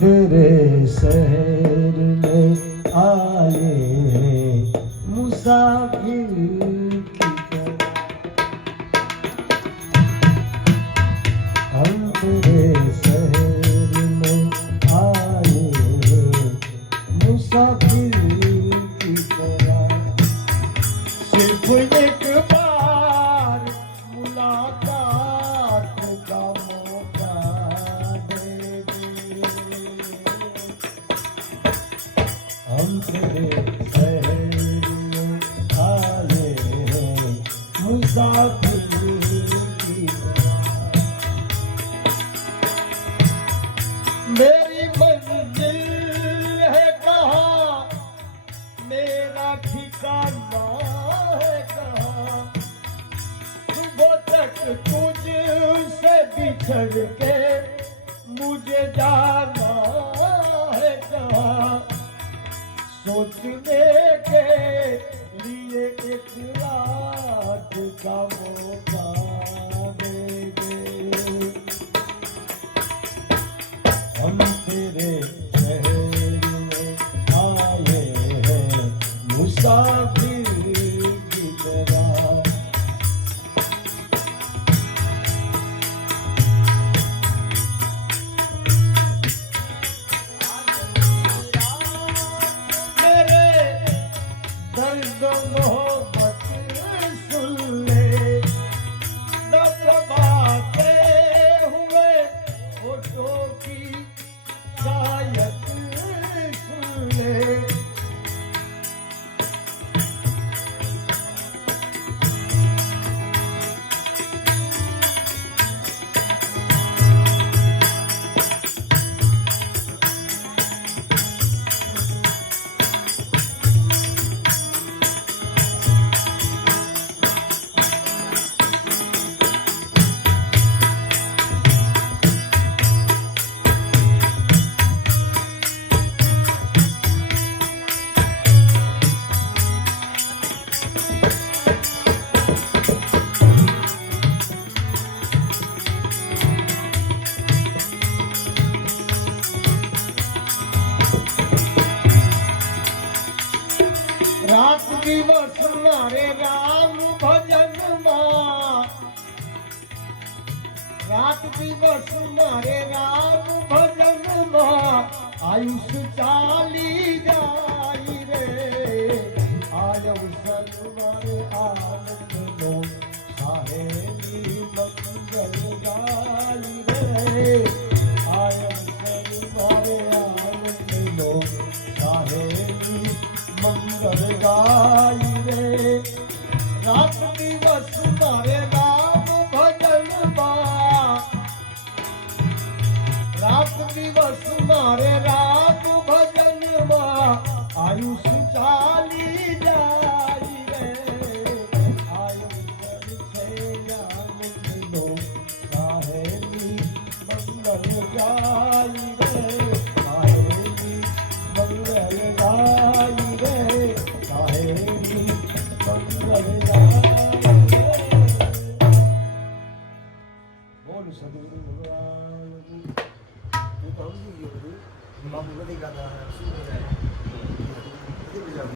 तेरे शहर में आए मुसाफिर की तरह हम तेरे शहर में आए मुसाफिर की तरह सिर्फ एक बार मुलाकात का मौका दे दे हम तेरे शहर में आए हैं मुसाफिर की तरह मेरी मंजिल है कहाँ मेरा ठिकाना है कहाँ सुबह तक तुझसे बिछड़ के मुझे जाना है कहाँ सोचने के लिए एक रात का मौका दे दे हम तेरे शहर में आए हैं मुसाफिर की तरह मेरे दर्द मोहब्बत सुन ले दबाते हुए होठों की शायद सुन ले रात दिवस मारे राम भजन मां रात दिवस मारे राम भजन मां आयुष चाली जाई रे आयुष मारे आनंद लो साहेली मंगल गाई रे आयुष मारे आनंद लो साहेली मंगल गाई रे रात दिवस मारे राम भजन मां रात दिवस मारे राम भजन मां आयुष चाली जाई रे आयुष से आनंद लो साहेली मंगल गाई रे साहेली मंगल गाई रे साहेली मंगल गाई